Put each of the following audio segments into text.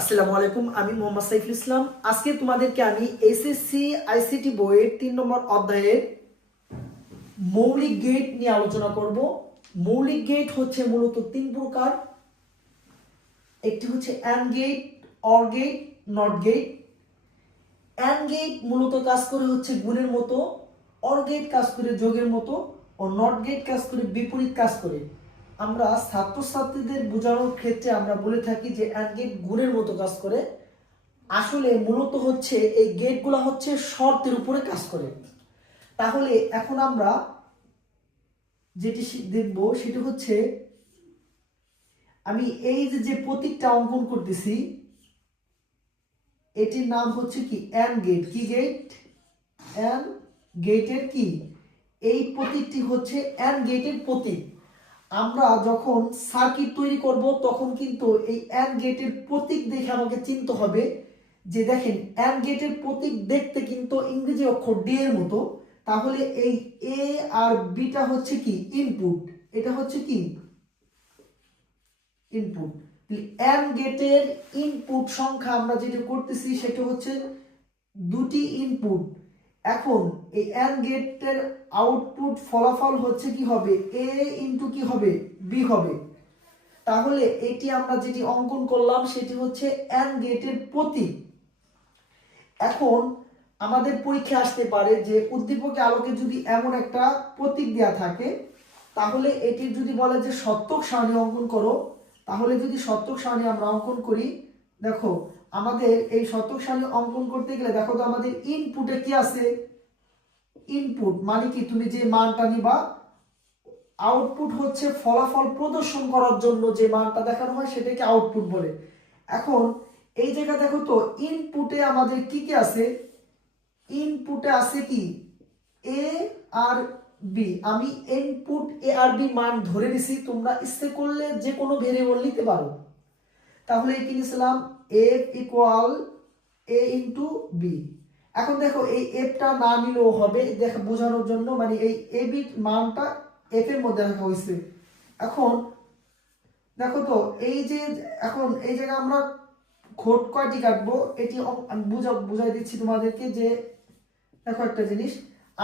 আসসালামু আলাইকুম, আমি মোহাম্মদ সাইফুল ইসলাম। আজকে তোমাদেরকে আমি এসএসসি আইসিটি বইয়ের 3 নম্বর অধ্যায়ের মৌলিক গেট নিয়ে আলোচনা করব। মৌলিক গেট হচ্ছে মূলত 3 প্রকার। একটি হচ্ছে and gate, or gate, not gate. And gate মূলত কাজ করে হচ্ছে গুণের মতো, অর গেট কাজ করে যোগের মতো, ও নট গেট কাজ করে বিপরীত কাজ করে। আমরা ছাত্রছাত্রীদের বোঝানোর ক্ষেত্রে আমরা বলে থাকি যে অ্যান্ড গেট গুণের মতো কাজ করে। আসলে মূলত হচ্ছে এই গেটগুলো হচ্ছে শর্তের উপরে কাজ করে। তাহলে এখন আমরা যেটি দেখব সেটি হচ্ছে, আমি এই যে প্রতীকটা অঙ্কন করতেছি এটির নাম হচ্ছে কি অ্যান্ড গেট। কি গেট? অ্যান্ড গেটের কি এই প্রতীকটি হচ্ছে অ্যান্ড গেটের প্রতীক। আমরা যখন সার্কিট তৈরি করব তখন কিন্তু এই অ্যান্ড গেটের প্রতীক দেখে আমাকে চিনতে হবে যে দেখেন অ্যান্ড গেটের প্রতীক দেখতে কিন্তু ইংরেজি অক্ষর ডি এর মতো। তাহলে এই এ আর বিটা হচ্ছে কি ইনপুট, এটা হচ্ছে কি ইনপুট। অ্যান্ড গেটের ইনপুট সংখ্যা আমরা যেটা করতেছি সেটা হচ্ছে দুটি ইনপুট। এখন এই অ্যান্ড গেটের আউটপুট ফলাফল হচ্ছে কি হবে, এ ইনটু কি হবে, বি হবে। তাহলে এটি আমরা যেটি অঙ্কন করলাম সেটি হচ্ছে অ্যান্ড গেটের প্রতীক। এখন আমাদের পরীক্ষা আসতে পারে যে উদ্দীপকের আলোকে যদি এমন একটা প্রতীক দেওয়া থাকে, তাহলে এটি যদি বলে যে সত্যক সারণী অঙ্কন করো, তাহলে যদি সত্যক সারণী আমরা অঙ্কন করি, দেখো আমাদের এই সত্যক সারণী অঙ্কন করতে গেলে দেখো তো আমাদের ইনপুটে কি আছে, ইনপুট মানে কি তুমি যে মানটা নিবা, আউটপুট হচ্ছে ফলাফল প্রদর্শন করার জন্য যে মানটা দেখানো হয় সেটাকে আউটপুট বলে। এখন এই জায়গায় দেখো তো ইনপুটে আমাদের কি কি আছে, ইনপুটে আছে কি এ আর বি। আমি ইনপুট এ আর বি মান ধরে নিছি, তোমরা ইচ্ছে করলে যে কোনো ভেরিয়েবল নিতে পারো। তাহলে কি নিছিলাম, এফ ইকুয়াল এ ইন্টু বি। এখন দেখো এই এফটা না নিলেও হবে, দেখ বোঝানোর জন্য, মানে এই এ বি মানটা এফ এর মধ্যে রাখা হয়েছে। এখন দেখো তো এই যে এখন এই জায়গায় আমরা খোট কয়টি কাটবো এটি আমি বুঝাই দিচ্ছি তোমাদেরকে যে দেখো একটা জিনিস,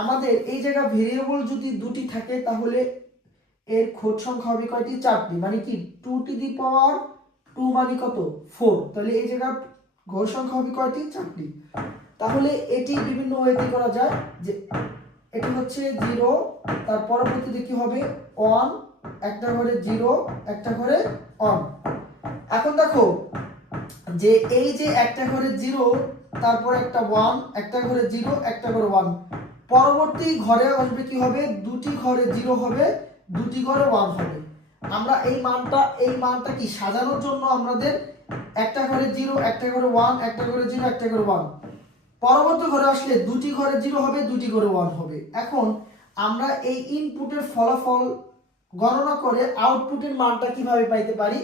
আমাদের এই জায়গা ভেরিয়েবল যদি দুটি থাকে তাহলে এর খোট সংখ্যা হবে কয়টি, 4টি। মানে কি 2 মানে কত 4। তাহলে এই জায়গা ঘর সংখ্যা হবে কয়টি, 4টি। তাহলে এটি বিভিন্ন ওয়েতে করা যায় যে এটি হচ্ছে 0, তার পরবর্তীতে কি হবে 1, একটা ঘরে 0, একটা ঘরে 1। এখন দেখো যে এই যে একটা ঘরে 0, তারপর একটা 1, একটা ঘরে 0, একটা ঘরে 1, পরবর্তী ঘরে আসবে কি হবে, দুটি ঘরে 0 হবে, দুটি ঘরে 1 হবে। আমরা এই মানটা কি সাজানোর জন্য আমাদের একটা ঘরে 0, একটা ঘরে 1, একটা ঘরে 0, একটা ঘরে 1, পরবর্তী ঘরে আসলে দুটি ঘরে 0 হবে, দুটি ঘরে 1 হবে। এখন আমরা এই ইনপুটের ফলাফল গণনা করে আউটপুটের মানটা কিভাবে পাইতে পারি,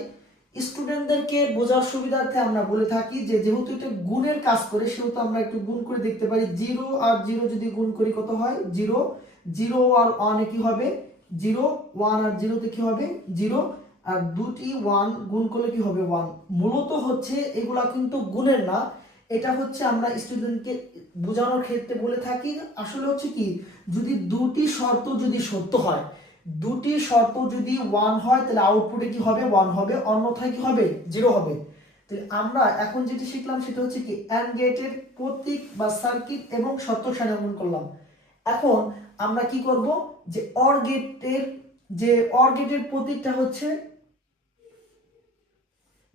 স্টুডেন্টদেরকে বোঝার সুবিধার্থে আমরা বলে থাকি যে যেহেতু এটা গুণের কাজ করে সেহেতু আমরা একটু গুণ করে দেখতে পারি। 0 আর 0 যদি গুণ করি কত হয়, 0, 0 আর 1 এ কি হবে 0, 1 আর 0 তে কি হবে 0, আর দুটি 1 গুণ করলে কি হবে 1। মূলত হচ্ছে এগুলা কিন্তু গুণের না, এটা হচ্ছে আমরা স্টুডেন্টকে বোঝানোর ক্ষেত্রে বলে থাকি। আসলে হচ্ছে কি যদি দুটি শর্ত যদি সত্য হয়, দুটি শর্ত যদি 1 হয় তাহলে আউটপুটে কি হবে 1 হবে, অন্যথায় কি হবে 0 হবে। তাহলে আমরা এখন যেটা শিখলাম সেটা হচ্ছে কি অ্যান্ড গেটের প্রতীক বা সার্কিট এবং সত্য সারণী অঙ্কন করলাম। এখন আমরা কি করব যে অর গেটের প্রতীকটা হচ্ছে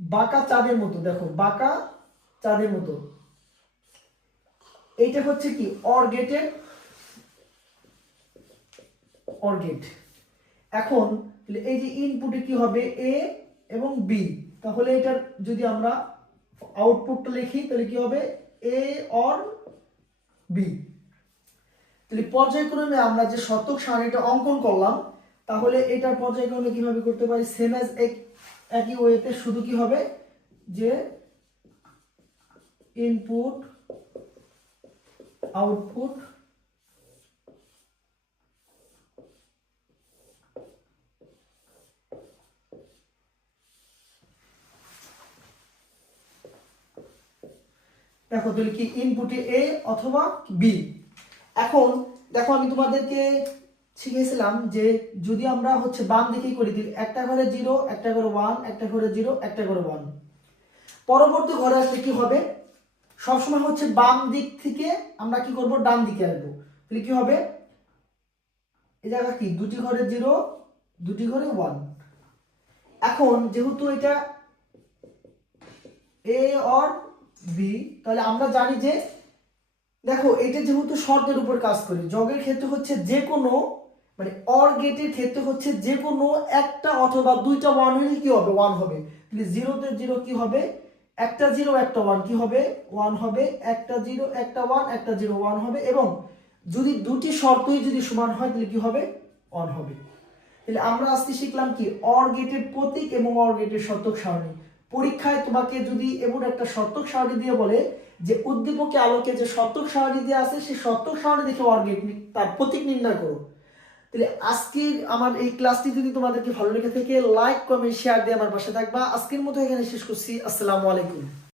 বাঁকা চাঁদের মতো। দেখো বাঁকা চাঁদের মতো, এইটা হচ্ছে কি অর গেটের অর গেট। এখন এই যে ইনপুটে কি হবে এ এবং বি, তাহলে এটার যদি আমরা আউটপুটটা লিখি তাহলে কি হবে এ অর বি। তাহলে পর্যায়ক্রমে আমরা যে শতক সারণীটা অঙ্কন করলাম, তাহলে এটার পর্যায়ক্রমে কিভাবে করতে পারি, সেম অ্যাজ একই ওয়েতে, শুধু কি হবে যে ইনপুট আউটপুট দেখো তাহলে কি ইনপুটে এ অথবা বি। এখন দেখো আমি তোমাদেরকে শিখিয়েছিলাম যে যদি আমরা হচ্ছে বাম দিকেই করি দিই, একটা ঘরে 0, একটা ঘরে 1, একটা ঘরে 0, একটা ঘরে 1, পরবর্তী ঘরে আসলে কি হবে, সবসময় হচ্ছে বাম দিক থেকে আমরা কি করব, ডান দিকে আসবো। তাহলে কি হবে, এই জায়গা কি দুটি ঘরে 0, দুটি ঘরে 1। এখন যেহেতু এটা এ অর বি, তাহলে আমরা জানি যে দেখো এটা যেহেতু শর্তের উপর কাজ করে, যোগের ক্ষেত্রে হচ্ছে যে কোনো মানে অর গেটের ক্ষেত্রে হচ্ছে যে কোনো একটা অথবা দুইটা 1 হলে কি হবে, 1 হবে। তাহলে 0 তে 0 কি হবে, একটা 0 একটা 1 কি হবে, 1 হবে। একটা 0 একটা 1 একটা 0 1 হবে। এবং যদি দুটি শর্তই যদি সমান হয় তাহলে কি হবে, 1 হবে। তাহলে আমরা আজকে শিখলাম কি অর গেটের প্রতীক এবং অর গেটের শর্তক সারণী। পরীক্ষায় তোমাকে যদি এমন একটা শর্তক সারণী দিয়ে বলে যে উদ্দীপকে আলোকে যে শর্তক সারণী দিয়ে আছে সেই শর্তক সারণী দেখে অর গেট তার প্রতীক নির্ণয় করো। তাহলে আজকের আমার এই ক্লাসটি যদি তোমাদেরকে ভালো লেগে থাকে লাইক কমেন্ট শেয়ার দিয়ে আমার পাশে থাকবা। আজকের মতো এখানে শেষ করছি। আসসালামু আলাইকুম।